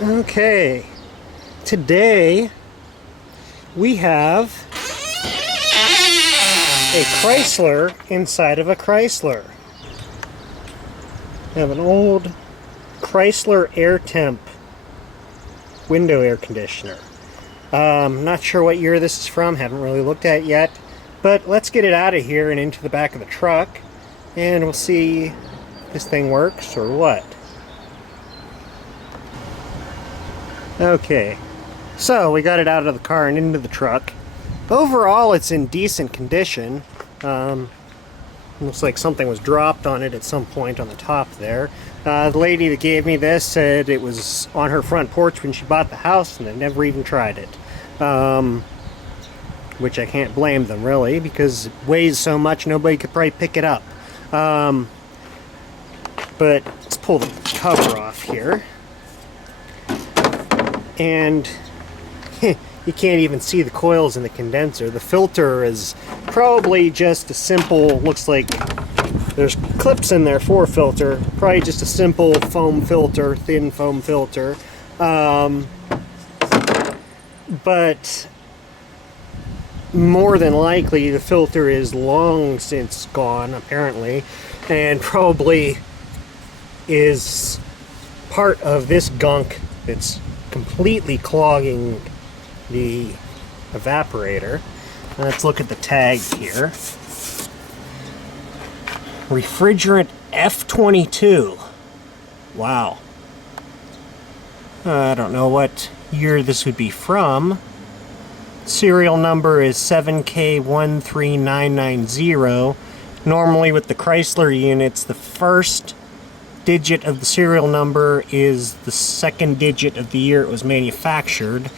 Okay, today we have a Chrysler inside of a Chrysler. We have an old Chrysler Airtemp window air conditioner. Not sure what year this is from, haven't really looked at it yet, but let's get it out of here and into the back of the truck and we'll see if this thing works or what. Okay, so we got it out of the car and into the truck. Overall, it's in decent condition. Looks like something was dropped on it at some point on the top there. The lady that gave me this said it was on her front porch when she bought the house and had never even tried it. Which I can't blame them really, because it weighs so much nobody could probably pick it up. But let's pull the cover off here. And you can't even see the coils in the condenser. The filter is probably just a simple, looks like there's clips in there for a filter, probably just a simple foam filter, thin foam filter. But more than likely the filter is long since gone, apparently, and probably is part of this gunk that's completely clogging the evaporator. Let's look at the tag here. Refrigerant F22. Wow. I don't know what year this would be from. Serial number is 7K13990. Normally with the Chrysler units, the first digit of the serial number is the second digit of the year it was manufactured.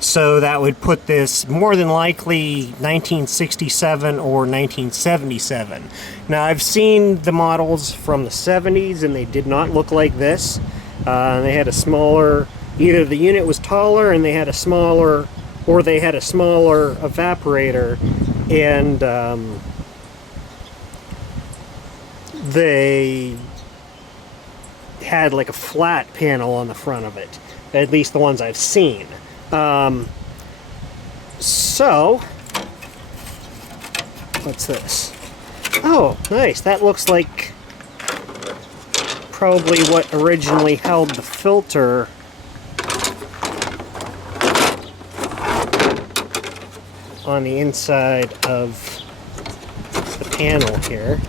So that would put this more than likely 1967 or 1977. Now I've seen the models from the 70s and they did not look like this. They had a smaller, either the unit was taller and they had a smaller, or they had a smaller evaporator, and they had like a flat panel on the front of it, at least the ones I've seen. So what's this? Oh, nice. That looks like probably what originally held the filter on the inside of the panel here.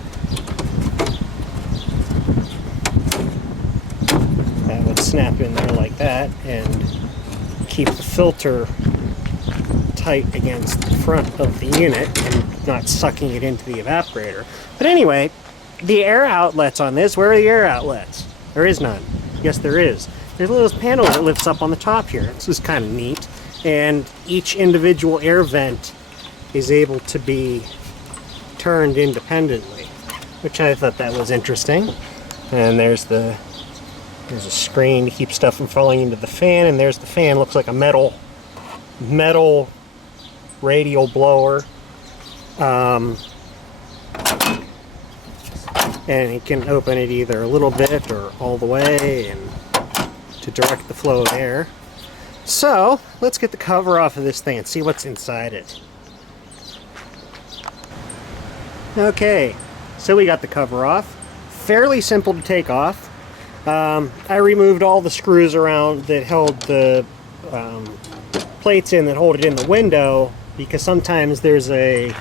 That would snap in there like that and keep the filter tight against the front of the unit and not sucking it into the evaporator. But anyway, the air outlets on this, where are the air outlets? There is none. Yes, there is. There's a little panel that lifts up on the top here. This is kind of neat. And each individual air vent is able to be turned independently, which I thought that was interesting. And there's a screen to keep stuff from falling into the fan, and there's the fan. Looks like a metal radial blower. And you can open it either a little bit or all the way and to direct the flow of air. So let's get the cover off of this thing and see what's inside it. Okay, so we got the cover off. Fairly simple to take off. I removed all the screws around that held the plates in that hold it in the window, because sometimes there's a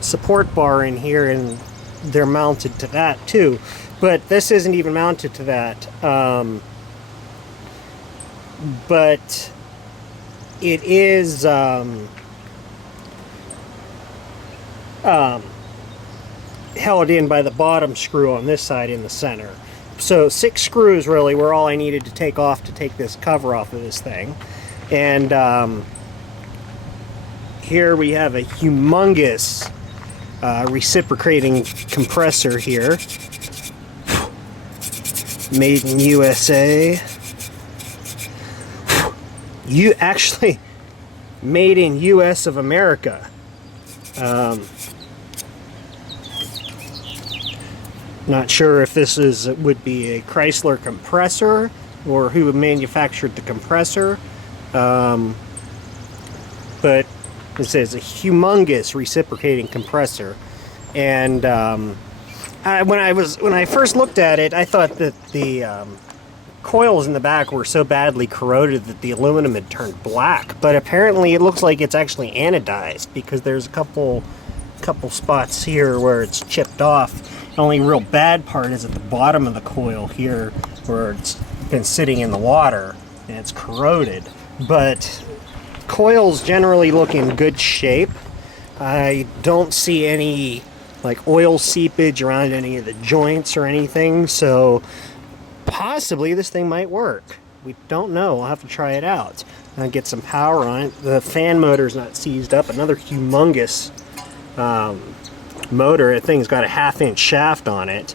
support bar in here and they're mounted to that too. But this isn't even mounted to that. But it is held in by the bottom screw on this side in the center. So 6 screws really were all I needed to take off to take this cover off of this thing. And here we have a humongous reciprocating compressor here. Made in USA. You actually made in US of America. Not sure if this would be a Chrysler compressor or who manufactured the compressor, but it says a humongous reciprocating compressor. And when I first looked at it, I thought that the coils in the back were so badly corroded that the aluminum had turned black. But apparently, it looks like it's actually anodized, because there's a couple spots here where it's chipped off. The only real bad part is at the bottom of the coil here, where it's been sitting in the water and it's corroded. But coils generally look in good shape. I don't see any like oil seepage around any of the joints or anything, so possibly this thing might work. We don't know. We'll have to try it out and get some power on it. The fan motor's not seized up. Another humongous motor. That thing's got a 1/2-inch shaft on it.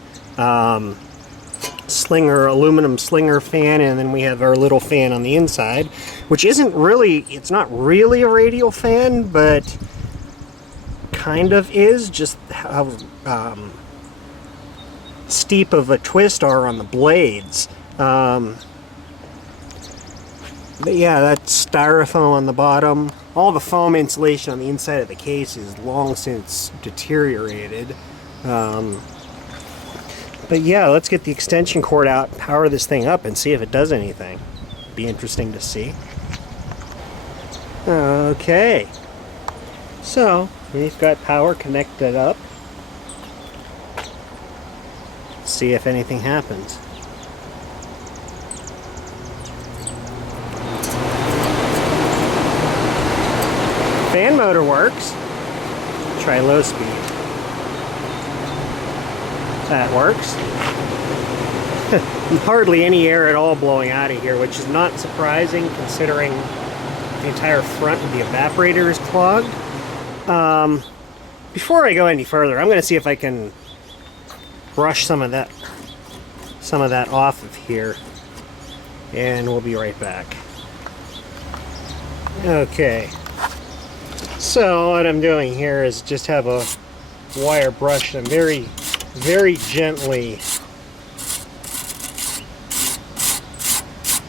Aluminum slinger fan, and then we have our little fan on the inside, which isn't really, it's not really a radial fan, but kind of is, just how steep of a twist are on the blades. But yeah, that's styrofoam on the bottom. All the foam insulation on the inside of the case is long since deteriorated. But yeah, let's get the extension cord out, power this thing up, and see if it does anything. Be interesting to see. Okay. So, we've got power connected up. See if anything happens. Fan motor works. Try low speed. That works. Hardly any air at all blowing out of here, which is not surprising considering the entire front of the evaporator is clogged. Before I go any further, I'm going to see if I can brush some of that off of here, and we'll be right back. Okay. So what I'm doing here is just have a wire brush, and I'm very, very gently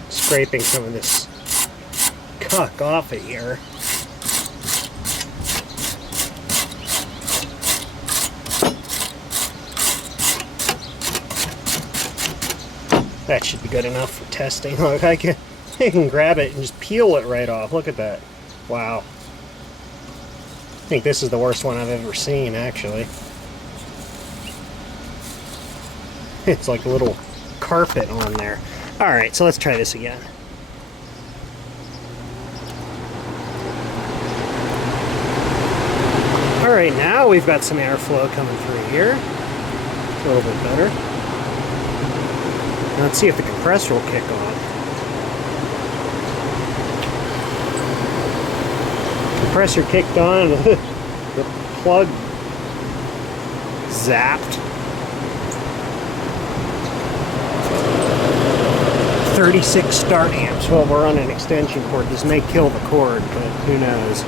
scraping some of this cuck off of here. That should be good enough for testing. Look, I can grab it and just peel it right off. Look at that. Wow. I think this is the worst one I've ever seen, actually. It's like a little carpet on there. Alright, so let's try this again. Alright, now we've got some airflow coming through here. It's a little bit better. Now let's see if the compressor will kick on. Compressor kicked on, the plug zapped. 36 start amps. Well, we're on an extension cord. This may kill the cord, but who knows.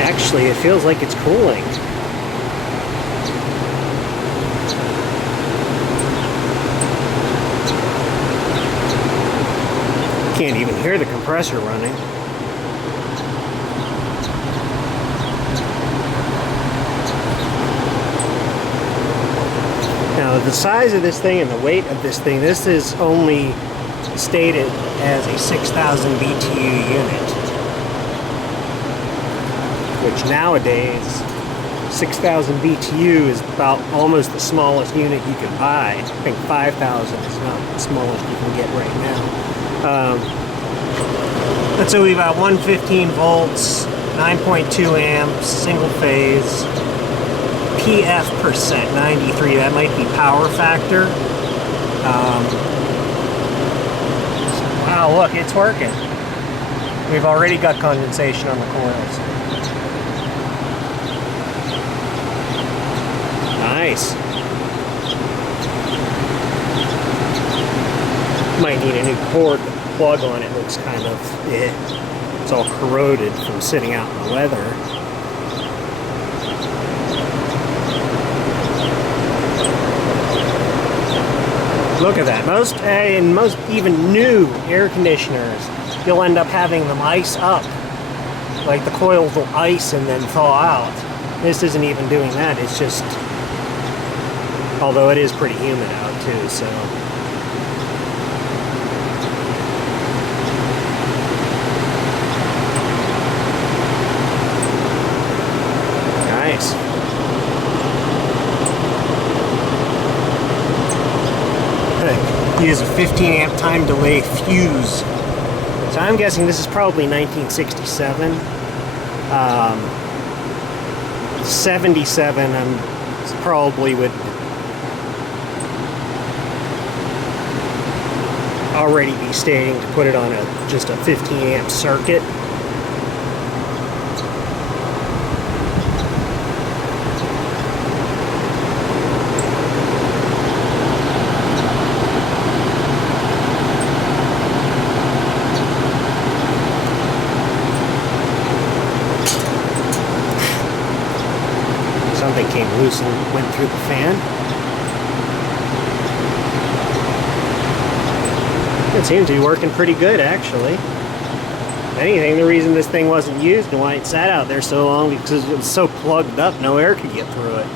Actually, it feels like it's cooling. Can't even hear the compressor running. Now, the size of this thing and the weight of this thing, this is only stated as a 6,000 BTU unit, which nowadays 6,000 BTU is about almost the smallest unit you can buy. I think 5,000 is not the smallest you can get right now. And so we've got 115 volts, 9.2 amps, single phase, PF percent 93. That might be power factor. Wow, look, it's working. We've already got condensation on the coils. Nice. Might need a new cord. The plug on it looks kind of it's all corroded from sitting out in the weather. Look at that. Most in most even new air conditioners, you'll end up having them ice up. Like the coils will ice and then thaw out. This isn't even doing that. It's just, although it is pretty humid out too, so. Nice. Use a 15 amp time delay fuse. So I'm guessing this is probably 1967. 77 I'm probably would already be stating to put it on just a 15 amp circuit. Something came loose and went through the fan. It seems to be working pretty good, actually. If anything, the reason this thing wasn't used and why it sat out there so long because it was so plugged up, no air could get through it.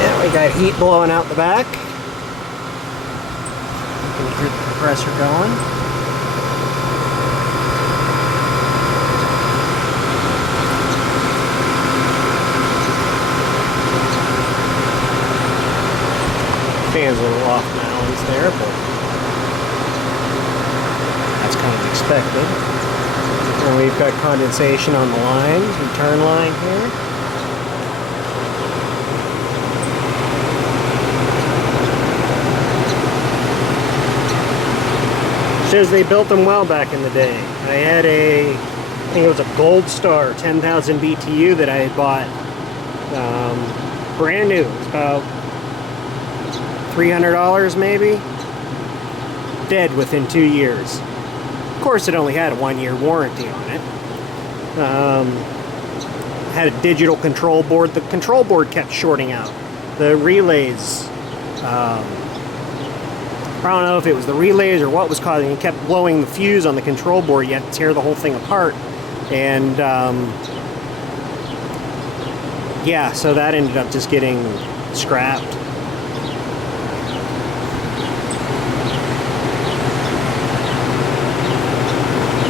Yeah, we got heat blowing out the back. Get the compressor going. Fan's a little off balance there, but that's kind of expected. And we've got condensation on the lines, return line here. Shows they built them well back in the day. I had I think it was a Gold Star 10,000 BTU that I had bought, brand new. It was about $300 maybe. Dead within 2 years. Of course, it only had a 1-year warranty on it. Had a digital control board. The control board kept shorting out. The relays. I don't know if it was the relays or what was causing it. It kept blowing the fuse on the control board. You had to tear the whole thing apart. And yeah, so that ended up just getting scrapped.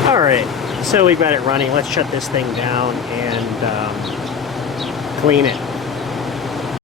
Alright, so we've got it running. Let's shut this thing down and clean it.